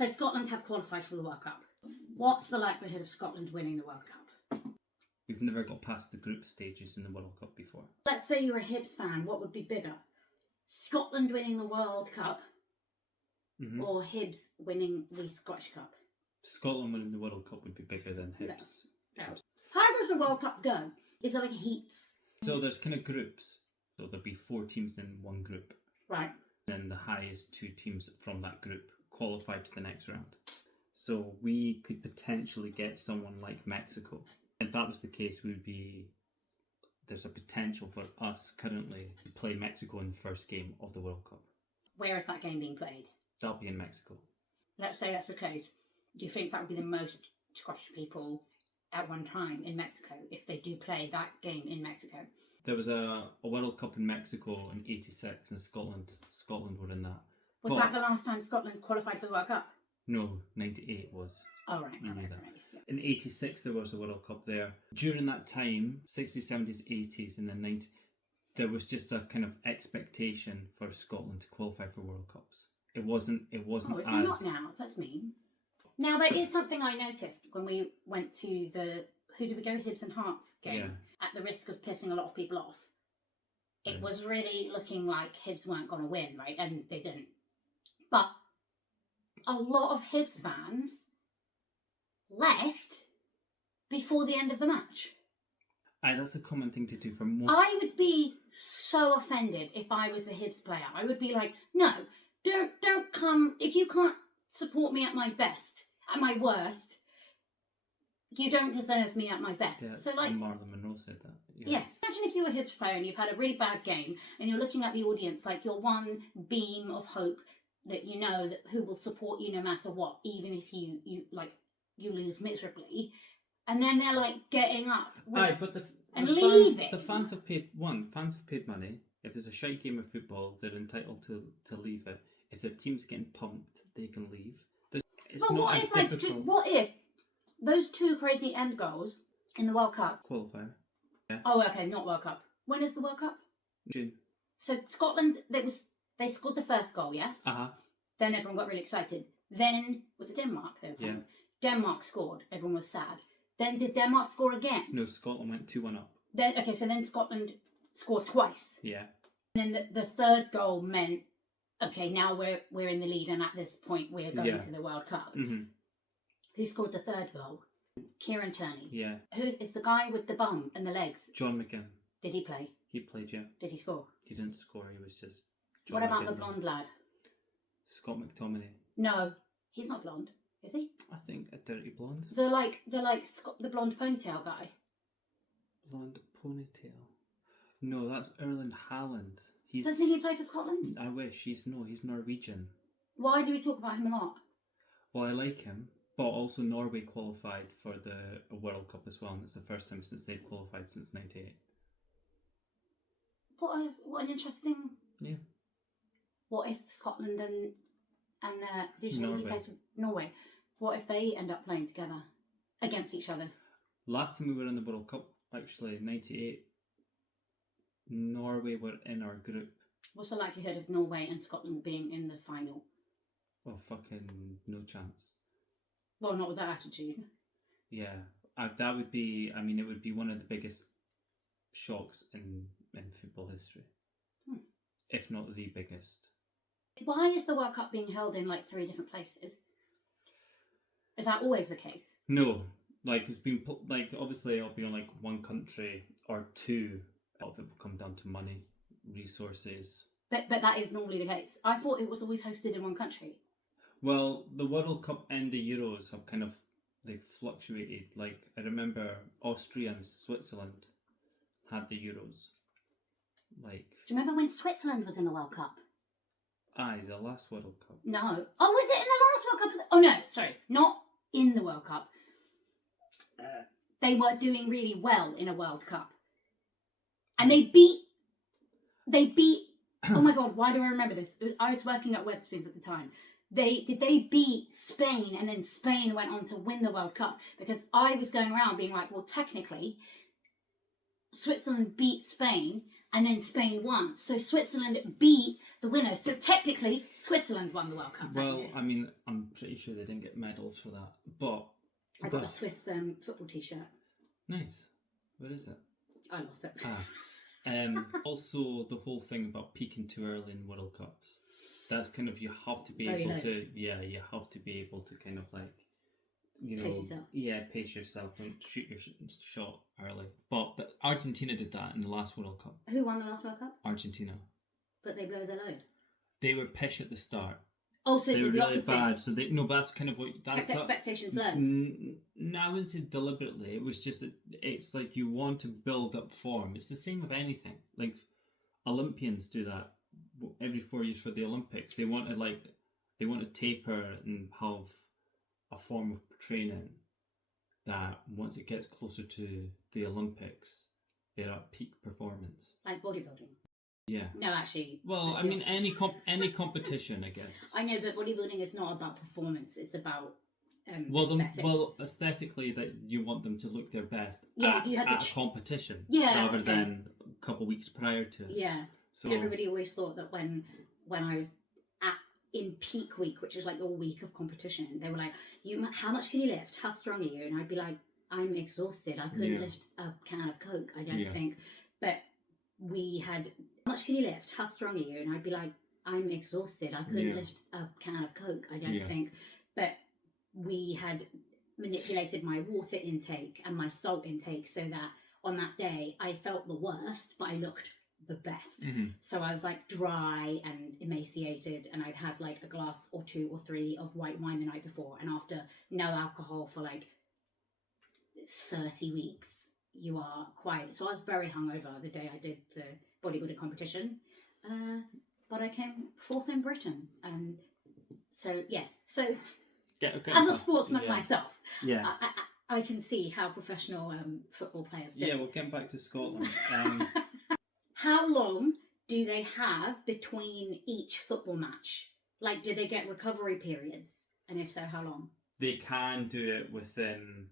So Scotland have qualified for the World Cup. What's the likelihood of Scotland winning the World Cup? We've never got past the group stages in the World Cup before. Let's say you're a Hibs fan. What would be bigger? Scotland winning the World Cup or Hibs winning the Scottish Cup? Scotland winning the World Cup would be bigger than Hibs. No. How does the World Cup go? Is it like heats? So there's kind of groups. So there'll be 4 teams in one group. Right. Then the highest 2 teams from that group qualify to the next round. So we could potentially get someone like Mexico. If that was the case, there's a potential for us currently to play Mexico in the first game of the World Cup. Where is that game being played? That'll be in Mexico. Let's say that's the case. Do you think that would be the most Scottish people at one time in Mexico if they do play that game in Mexico? There was a World Cup in Mexico in '86 and Scotland were in that. Was that the last time Scotland qualified for the World Cup? No, '98 was. Oh, right. Right. Yeah. In '86 there was a World Cup there. During that time, 60s, 70s, 80s and then 90s, there was just a kind of expectation for Scotland to qualify for World Cups. It wasn't Oh, is there not now? That's mean. Now, there is something I noticed when we went to the who did we go, Hibs and Hearts game, at the risk of pissing a lot of people off. It was really looking like Hibs weren't going to win, right? And they didn't. But a lot of Hibs fans left before the end of the match. Aye, that's a common thing to do for most. I would be so offended if I was a Hibs player. I would be like, no, don't come. If you can't support me at my best, at my worst, you don't deserve me at my best. Yeah, so like, Marilyn Monroe said that. Yeah. Yes. Imagine if you're a Hibs player and you've had a really bad game and you're looking at the audience like you're one beam of hope that you know that who will support you no matter what, even if you lose miserably. And then they're like getting up But leaving. The fans have paid money. If there's a shite game of football, they're entitled to leave it. If their team's getting pumped, they can leave. What if those 2 crazy end goals in the World Cup Qualifier. Yeah. Oh, okay, not World Cup. When is the World Cup? June. So Scotland, they scored the first goal, yes? Then everyone got really excited. Then, was it Denmark they were playing? Yeah. Denmark scored. Everyone was sad. Then did Denmark score again? No, Scotland went 2-1 up. So Scotland scored twice. Yeah. And then the third goal meant, okay, now we're in the lead and at this point we're going to the World Cup. Mm-hmm. Who scored the third goal? Kieran Tierney. Yeah. Who is the guy with the bum and the legs? John McGinn. Did he play? He played, yeah. Did he score? He didn't score, he was just... What about the blonde lad? Scott McTominay. No, he's not blonde, is he? I think a dirty blonde. The blonde ponytail guy. Blonde ponytail. No, that's Erling Haaland. Doesn't he play for Scotland? I wish. He's Norwegian. Why do we talk about him a lot? Well, I like him, but also Norway qualified for the World Cup as well, and it's the first time since they've qualified since '98. What an interesting. Yeah. What if Scotland and did you know he plays for Norway? What if they end up playing together against each other? Last time we were in the World Cup, actually, '98, Norway were in our group. What's the likelihood of Norway and Scotland being in the final? Well, fucking no chance. Well, not with that attitude. Yeah, that would be. I mean, it would be one of the biggest shocks in football history, if not the biggest. Why is the World Cup being held in like 3 different places? Is that always the case? No, it's been obviously it'll be on like one country or 2. A lot of it will come down to money, resources. But that is normally the case. I thought it was always hosted in one country. Well, the World Cup and the Euros have they've fluctuated. Like, I remember Austria and Switzerland had the Euros. Do you remember when Switzerland was in the World Cup? Aye, the last World Cup. No. Oh, was it in the last World Cup? Oh no, sorry, not in the World Cup. They were doing really well in a World Cup. And they beat oh my god, why do I remember this? I was working at Wetherspoons at the time. They beat Spain and then Spain went on to win the World Cup? Because I was going around being like, well, technically, Switzerland beat Spain and then Spain won. So Switzerland beat the winner. So technically, Switzerland won the World Cup. That year. I mean, I'm pretty sure they didn't get medals for that, but I got a Swiss football T-shirt. Nice. Where is it? I lost it. Also, the whole thing about peaking too early in World Cups. That's kind of, you have to be able to, you have to be able to kind of like, pace yourself. Yeah, pace yourself and shoot your shot early. But Argentina did that in the last World Cup. Who won the last World Cup? Argentina. But they blew their load. They were pish at the start. Oh, so they were the really opposite. bad. So but that's kind of what kept expectations low. No, I wouldn't say deliberately. It was just that it's like you want to build up form. It's the same with anything. Like Olympians do that every 4 years for the Olympics. They want to taper and have a form of training that once it gets closer to the Olympics, they're at peak performance. Like bodybuilding. Yeah. No, actually. Well, I mean, any competition, I guess. I know, but bodybuilding is not about performance. It's about aesthetics. Well, aesthetically, that you want them to look their best. Yeah, you had at a competition. Yeah, rather than a couple of weeks prior to it. Yeah. So everybody always thought that when I was in peak week, which is like your week of competition, they were like, how much can you lift? How strong are you? And I'd be like, I'm exhausted. I couldn't lift a can of Coke, I don't think. But we had, how much can you lift? How strong are you? And I'd be like, I'm exhausted. I couldn't lift a can of Coke, I don't think. But we had manipulated my water intake and my salt intake so that on that day I felt the worst, but I looked the best. So I was like dry and emaciated, and I'd had like a glass or 2 or 3 of white wine the night before, and after no alcohol for like 30 weeks, you are quite... So I was very hungover the day I did the bodybuilding competition, but I came 4th in Britain. So yes, so as a sportsman myself, I can see how professional football players do. Yeah, well, getting back to Scotland. How long do they have between each football match? Like, do they get recovery periods? And if so, how long? They can do it within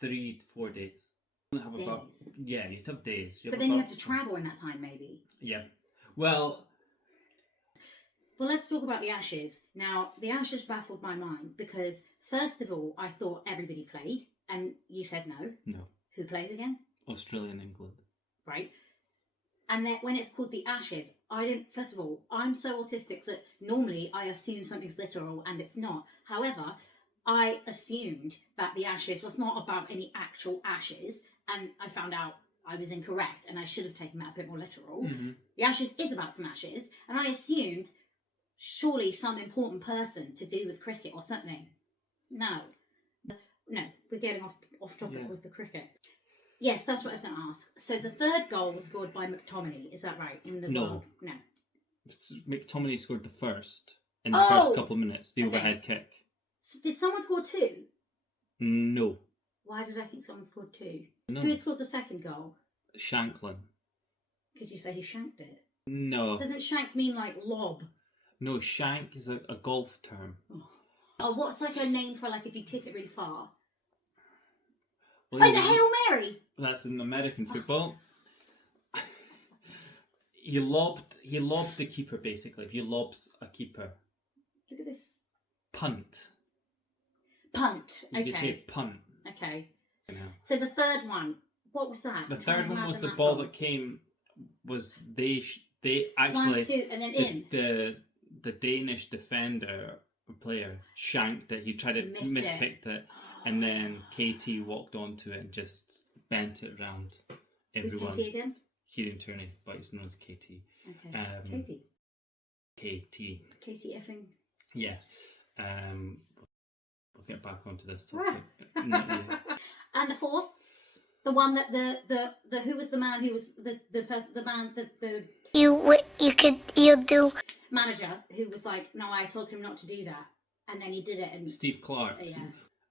3 to 4 days. You'd have days. But then you have to travel in that time, maybe. Yeah. Well, let's talk about the Ashes. Now, the Ashes baffled my mind because, first of all, I thought everybody played, and you said no. No. Who plays again? Australia and England. Right. And then when it's called the Ashes, first of all, I'm so autistic that normally I assume something's literal and it's not. However, I assumed that the Ashes was not about any actual ashes, and I found out I was incorrect, and I should have taken that a bit more literal. The Ashes is about some ashes, and I assumed surely some important person to do with cricket or something. No, we're getting off topic with the cricket. Yes, that's what I was going to ask. So the third goal was scored by McTominay, is that right? No. McTominay scored the first in the first couple of minutes, the overhead kick. So did someone score 2? No. Why did I think someone scored 2? No. Who scored the second goal? Shanklin. Could you say who shanked it? No. Doesn't shank mean like lob? No, shank is a golf term. Oh, what's like a name for like if you kick it really far? Well, is it Hail Mary? That's in American football. He lobbed the keeper, basically. If he lobs a keeper. Look at this. Punt. Okay. You say punt. Okay. So the third one, what was that? The third one was the ball that came. Was they actually 1, 2, and then in. The Danish defender player shanked it. He tried to miskicked it, and then KT walked onto it and just bent it around everyone. Who's KT again? Kieran Tierney, but he's known as KT. Okay. KT effing. Yeah. We'll get back onto this topic. And the fourth, the one that the who was the man who was the person, the man, the you do manager who was like, no, I told him not to do that, and then he did it. And Steve Clark. Yeah.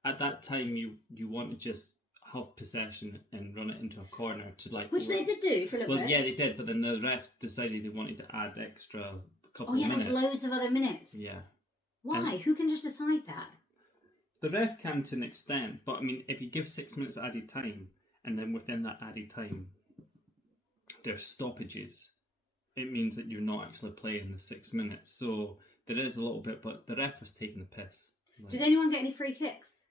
At that time, you want to just have possession and run it into a corner to like. Which they did do for a little bit. Well, yeah, they did, but then the ref decided they wanted to add extra couple of minutes. There was loads of other minutes. Yeah. Why? Who can just decide that? The ref can to an extent, but I mean, if you give 6 minutes added time, and then within that added time, there's stoppages, it means that you're not actually playing the 6 minutes. So there is a little bit, but the ref was taking the piss. Like, did anyone get any free kicks?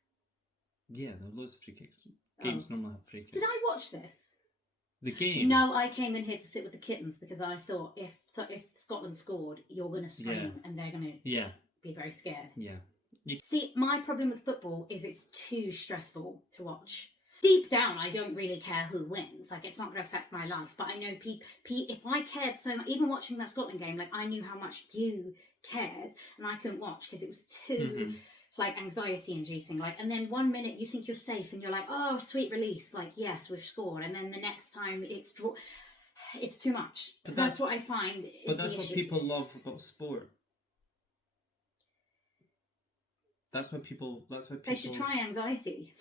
yeah, there were loads of free kicks. Games normally have free kicks. Did I watch this? The game? No, I came in here to sit with the kittens because I thought if Scotland scored, you're going to scream and they're going to be very scared. Yeah. See, my problem with football is it's too stressful to watch. Deep down, I don't really care who wins. Like, it's not going to affect my life. But I know if I cared so much, even watching that Scotland game, like, I knew how much you cared, and I couldn't watch because it was too, like, anxiety-inducing. Like, and then 1 minute you think you're safe, and you're like, oh, sweet release. Like, yes, we've scored. And then the next time it's too much. But that's what I find is But that's the what issue. people love about sport. That's why people. They should try anxiety.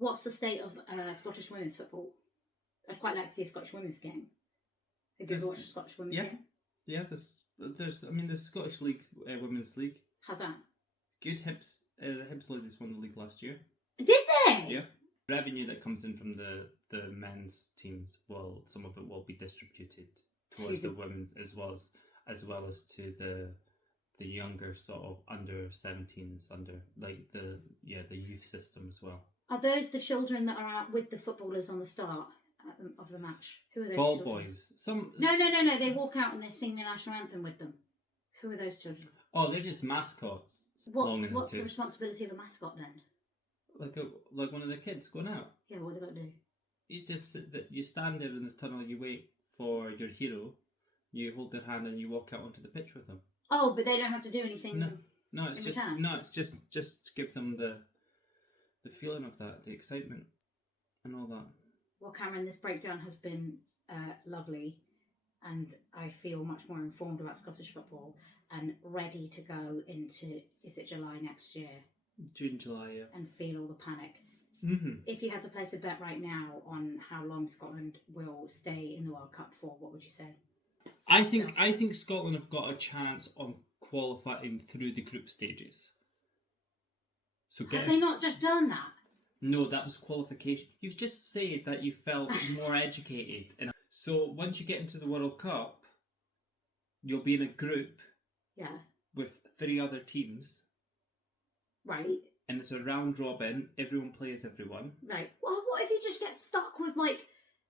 What's the state of Scottish women's football? I'd quite like to see a Scottish women's game. Have you ever watched a Scottish women's game? Yeah, there's the Scottish League, Women's League. How's that? Good. Hibs. The Hibs ladies won the league last year. Did they? Yeah. Revenue that comes in from the men's teams, some of it will be distributed towards the women's as well as to the younger sort of under 17s, under like the youth system as well. Are those the children that are out with the footballers on the start of the match? Who are those Ball children? boys. No. They walk out and they sing the national anthem with them. Who are those children? Oh, they're just mascots. What's the responsibility of a mascot then? Like one of the kids going out. Yeah, what have they got to do? You just you stand there in the tunnel. You wait for your hero. You hold their hand and you walk out onto the pitch with them. Oh, but they don't have to do anything. No, it's just to give them the feeling of that, the excitement, and all that. Well, Cameron, this breakdown has been lovely, and I feel much more informed about Scottish football and ready to go into, is it July next year? June, July, yeah. And feel all the panic. Mm-hmm. If you had to place a bet right now on how long Scotland will stay in the World Cup for, what would you say? I think Scotland have got a chance on qualifying through the group stages. So have they not just done that? No, that was qualification. You've just said that you felt more educated. So once you get into the World Cup, you'll be in a group with 3 other teams. Right. And it's a round robin. Everyone plays everyone. Right. Well, what if you just get stuck with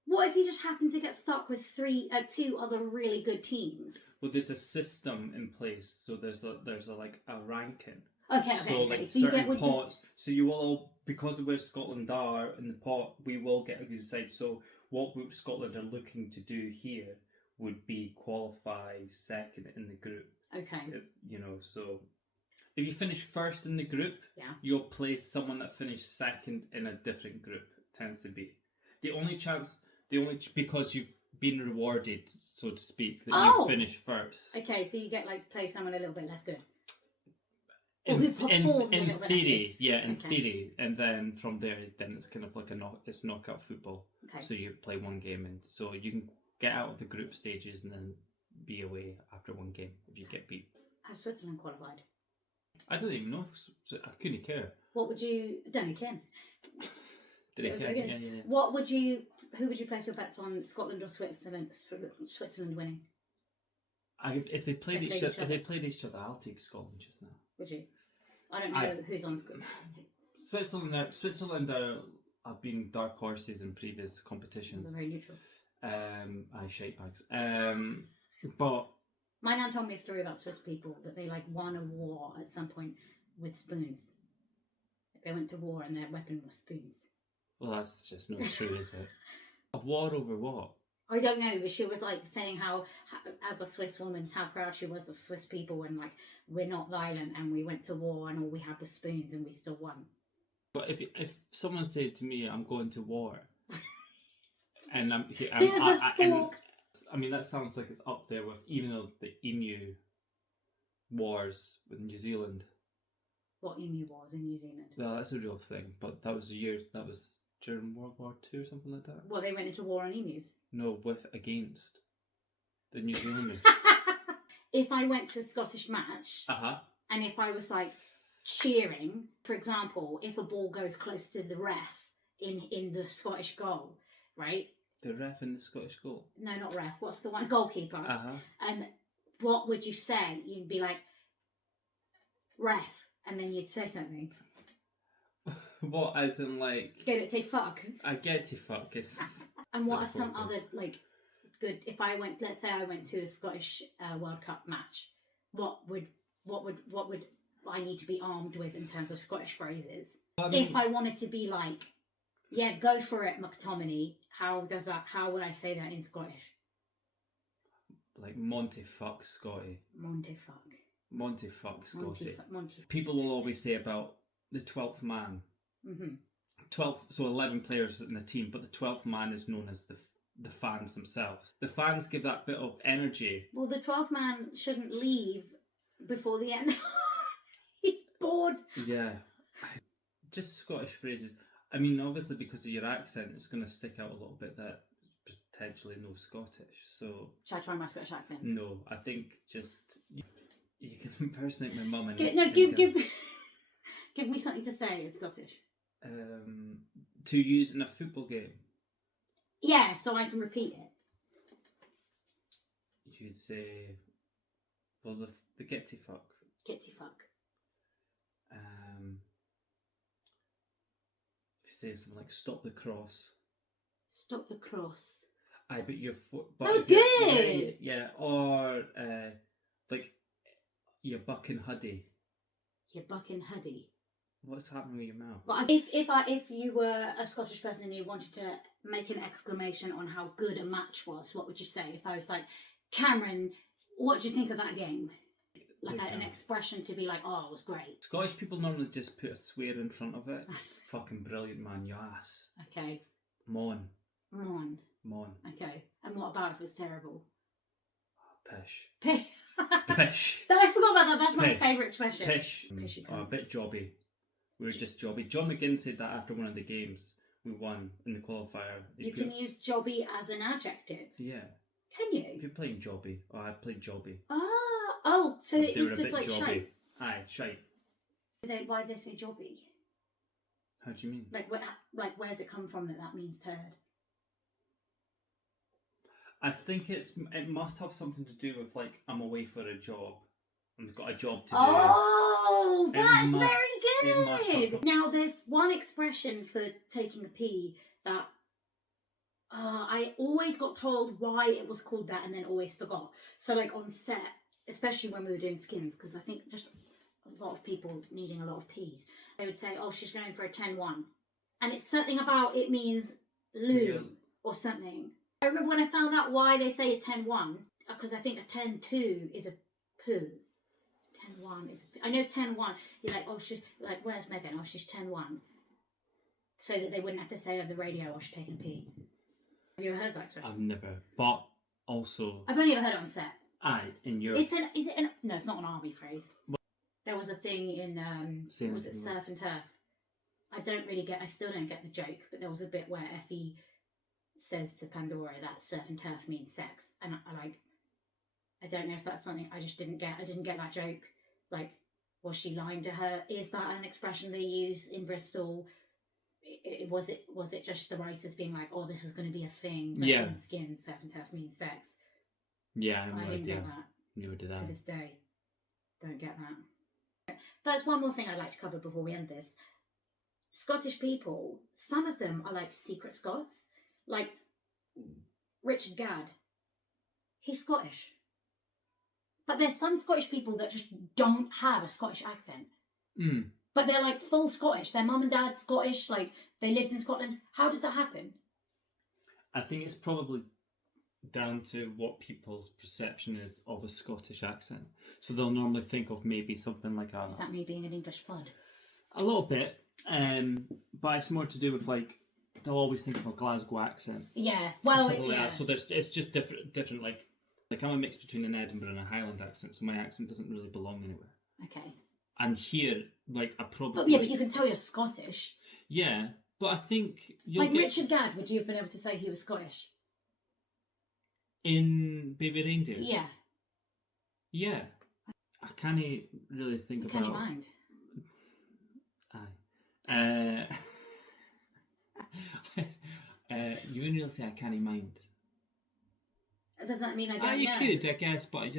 what if you just happen to get stuck with 2 other really good teams? Well, there's a system in place. So there's a ranking. Okay. So certain pots. So you will all, because of where Scotland are in the pot, we will get a good side. So what Scotland are looking to do here would be qualify second in the group. Okay. So if you finish first in the group, you'll play someone that finished second in a different group. Tends to be because you've been rewarded, so to speak, that you finish first. Okay, so you get to play someone a little bit less good. In theory, theory, and then from there, then it's kind of like it's knockout football. Okay. So you play one game, and so you can get out of the group stages and then be away after one game if you get beat. Has Switzerland qualified? I don't even know. I couldn't care. What would you? Don't you care? Did I care? Yeah. What would you? Who would you place your bets on? Scotland or Switzerland? Switzerland winning. If they played each other, I'll take Scotland just now. Would you? I don't know who's on screen. Switzerland have been dark horses in previous competitions. They're very neutral. Shite bags. But my nan told me a story about Swiss people that they won a war at some point with spoons. They went to war and their weapon was spoons. Well, that's just not true, is it? A war over what? I don't know, but she was saying how, as a Swiss woman, how proud she was of Swiss people and we're not violent and we went to war and all we had was spoons and we still won. But if someone said to me, "I'm going to war," and that sounds like it's up there with, even though the emu wars with New Zealand. What emu wars in New Zealand? Well, that's a real thing, but that was during World War II or something like that. Well, they went into war on emus. No, against the New Zealanders. If I went to a Scottish match, and if I was cheering, for example, if a ball goes close to the ref in the Scottish goal, right? The ref in the Scottish goal. No, not ref. What's the one? Goalkeeper. What would you say? You'd be like, ref, and then you'd say something. What, as in like... Get to fuck. I get to fuck. It's... And what are some other, like, good... If I went... Let's say I went to a Scottish World Cup match, what would I need to be armed with in terms of Scottish phrases? I mean, if I wanted to be like, yeah, go for it, McTominay, how would I say that in Scottish? Like, Monty fuck Scotty. Monty fuck. Monty fuck Scotty. Monty. People will always say about the 12th man. Mm-hmm. 12, so 11 players in a team, but the 12th man is known as the fans themselves. The fans give that bit of energy. Well, the 12th man shouldn't leave before the end. He's bored. Yeah. Just Scottish phrases. I mean, obviously because of your accent, it's going to stick out a little bit that potentially no Scottish. So should I try my Scottish accent? No, I think just you can impersonate my mum and give me something to say in Scottish. To use in a football game. Yeah, so I can repeat it. You'd say, well, the getty fuck. Getty fuck. If you say something like stop the cross. Stop the cross. Aye, but your foot. That was good. Yeah, or like your bucking hoodie. Your bucking hoodie. What's happening with your mouth? Well, if you were a Scottish person and you wanted to make an exclamation on how good a match was, what would you say? If I was like, Cameron, what do you think of that game? Like an expression to be like, oh, it was great. Scottish people normally just put a swear in front of it. Fucking brilliant, man, you ass. Okay. Mon. Okay. And what about if it was terrible? Pish. Pish. Pish. I forgot about that. That's my favourite expression. Pish. Pishy a bit jobby. We were just jobby. John McGinn said that after one of the games we won in the qualifier. You can use jobby as an adjective. Yeah. Can you? If you're playing jobby. Oh, I played jobby. Oh, so it is just like jobby. shite. Aye, shite. Why they say jobby? How do you mean? Like where's it come from that means turd? I think it must have something to do with like I'm away for a job and I've got a job to do. Oh, that's very good. Now there's one expression for taking a pee that I always got told why it was called that and then always forgot. So like on set, especially when we were doing skins, because I think just a lot of people needing a lot of peas, they would say, oh, she's going for a 10-1. And it's something about it means loo or something. I remember when I found out why they say a 10-1, because I think a 10-2 is a poo. 10-1 is I know 10-1, you're like, oh, where's Megan? Oh, she's 10-1. So that they wouldn't have to say over the radio, oh, she's taking a pee. Have you ever heard that expression? I've never, but also... I've only ever heard it on set. Aye, in Europe. No, it's not an army phrase. There was a thing in, was it Surf and Turf? I still don't get the joke, but there was a bit where Effie says to Pandora that surf and turf means sex. And I don't know if that's something I didn't get that joke. Like, was she lying to her? Is that an expression they use in Bristol? Was it just the writers being like, oh, this is going to be a thing, but in Skin, surf and turf means sex? Yeah, I didn't get that. Neither did I. To this day. Don't get that. There's one more thing I'd like to cover before we end this. Scottish people, some of them are like secret Scots. Like Richard Gadd. He's Scottish. But there's some Scottish people that just don't have a Scottish accent. Mm. But they're like full Scottish. Their mum and dad's Scottish. Like they lived in Scotland. How did that happen? I think it's probably down to what people's perception is of a Scottish accent. So they'll normally think of maybe something like a... Is that me being an English flood? A little bit. But it's more to do with like, they'll always think of a Glasgow accent. Yeah. Well, yeah. So it's just different like I'm a mix between an Edinburgh and a Highland accent, so my accent doesn't really belong anywhere. Okay. And here, like, I probably... But, yeah, but you can tell you're Scottish. Yeah, but I think... Richard Gadd, would you have been able to say he was Scottish? In Baby Reindeer? Yeah. Yeah. I can't really think about... Can you mind? Aye. You wouldn't really can't say I can't mind. Does that mean I don't You know? could, I guess, but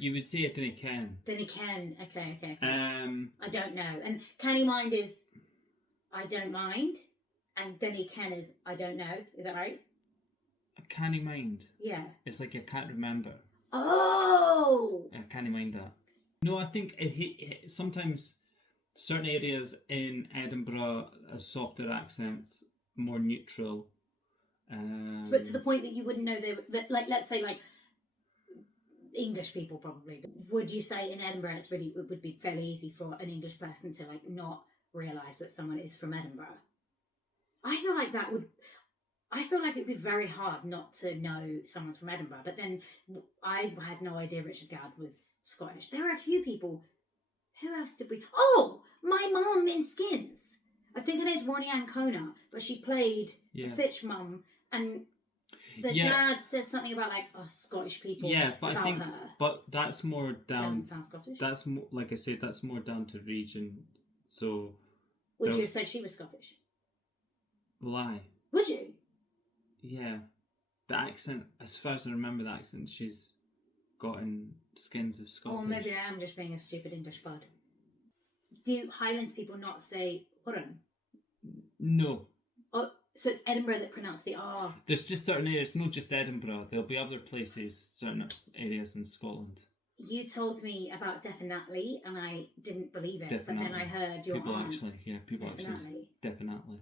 you would say I didn't can. Didn't ken. Okay. I don't know. And canny mind is I don't mind, and Denny ken is I don't know. Is that right? I can't mind. Yeah. It's like I can't remember. Oh. I can't mind that. No, I think sometimes certain areas in Edinburgh have softer accents, more neutral. But to the point that you wouldn't know that, like, let's say, like, English people probably. Would you say in Edinburgh it would be fairly easy for an English person to, like, not realise that someone is from Edinburgh? I feel like it'd be very hard not to know someone's from Edinburgh. But then I had no idea Richard Gadd was Scottish. There are a few people. Who else did we... Oh! My mum in Skins. I think her name's Ronnie Ancona, but she played the Fitch mum, and the dad says something about, like, Scottish people. Yeah, but about I think... her. But that's more down... Doesn't sound Scottish. That's more, like I said, that's more down to region. So... Would you have said she was Scottish? Lie. Would you? Yeah. The accent, as far as I remember the accent she's got in Skins is Scottish. Or maybe I am just being a stupid English bud. Do Highlands people not say Huron? No. Oh, so it's Edinburgh that pronounce the R. There's just certain areas, not just Edinburgh. There'll be other places, certain areas in Scotland. You told me about definitely, and I didn't believe it. Definitely. But then I heard your people aunt. People actually, definitely.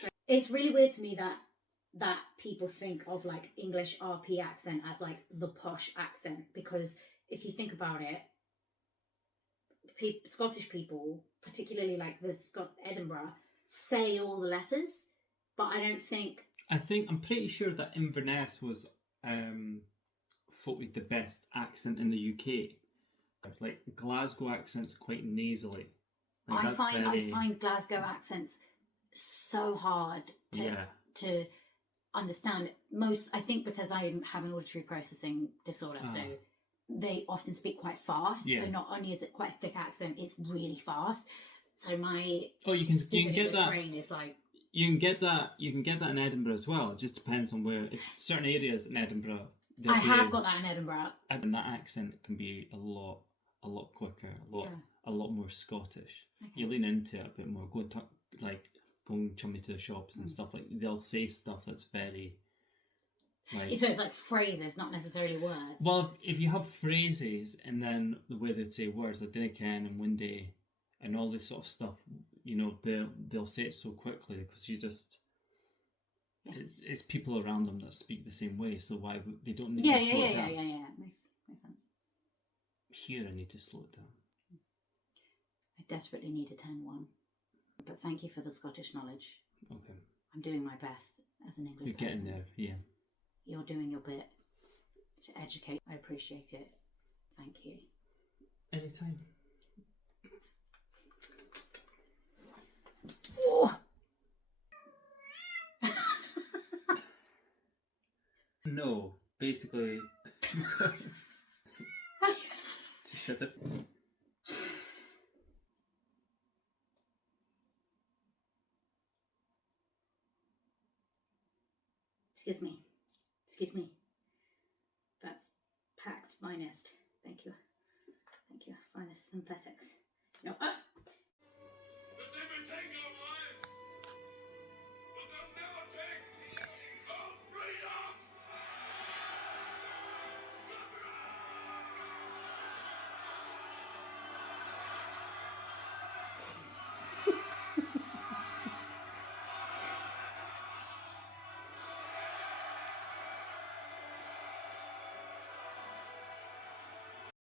So it's really weird to me that people think of, like, English RP accent as, like, the posh accent, because if you think about it, Scottish people, particularly like the Edinburgh, say all the letters, but I don't think... I'm pretty sure that Inverness was voted the best accent in the UK. Like, Glasgow accent's quite nasally. Like, I find Glasgow accents so hard to understand. I think because I have an auditory processing disorder, so they often speak quite fast. Yeah. So not only is it quite a thick accent, it's really fast. So my you can get that. Brain is like... You can get that in Edinburgh as well. It just depends on where. If certain areas in Edinburgh. I have got that in Edinburgh. And that accent can be a lot quicker, a lot more Scottish. Okay. You lean into it a bit more. Going chummy to the shops and stuff, like they'll say stuff that's very. Like, so it's like phrases, not necessarily words. Well, if you have phrases and then the way they say words, like dinna ken and windy and all this sort of stuff, you know, they'll say it so quickly because you just. Yeah. It's people around them that speak the same way, so why they don't need to slow it down. Yeah. Makes sense. Here, I need to slow it down. I desperately need a 10-1. But thank you for the Scottish knowledge. Okay. I'm doing my best as an English person. You're getting there, yeah. You're doing your bit to educate. I appreciate it. Thank you. Anytime. Oh! No, basically. To shut the. Excuse me. That's PAX finest. Thank you. Finest synthetics. No,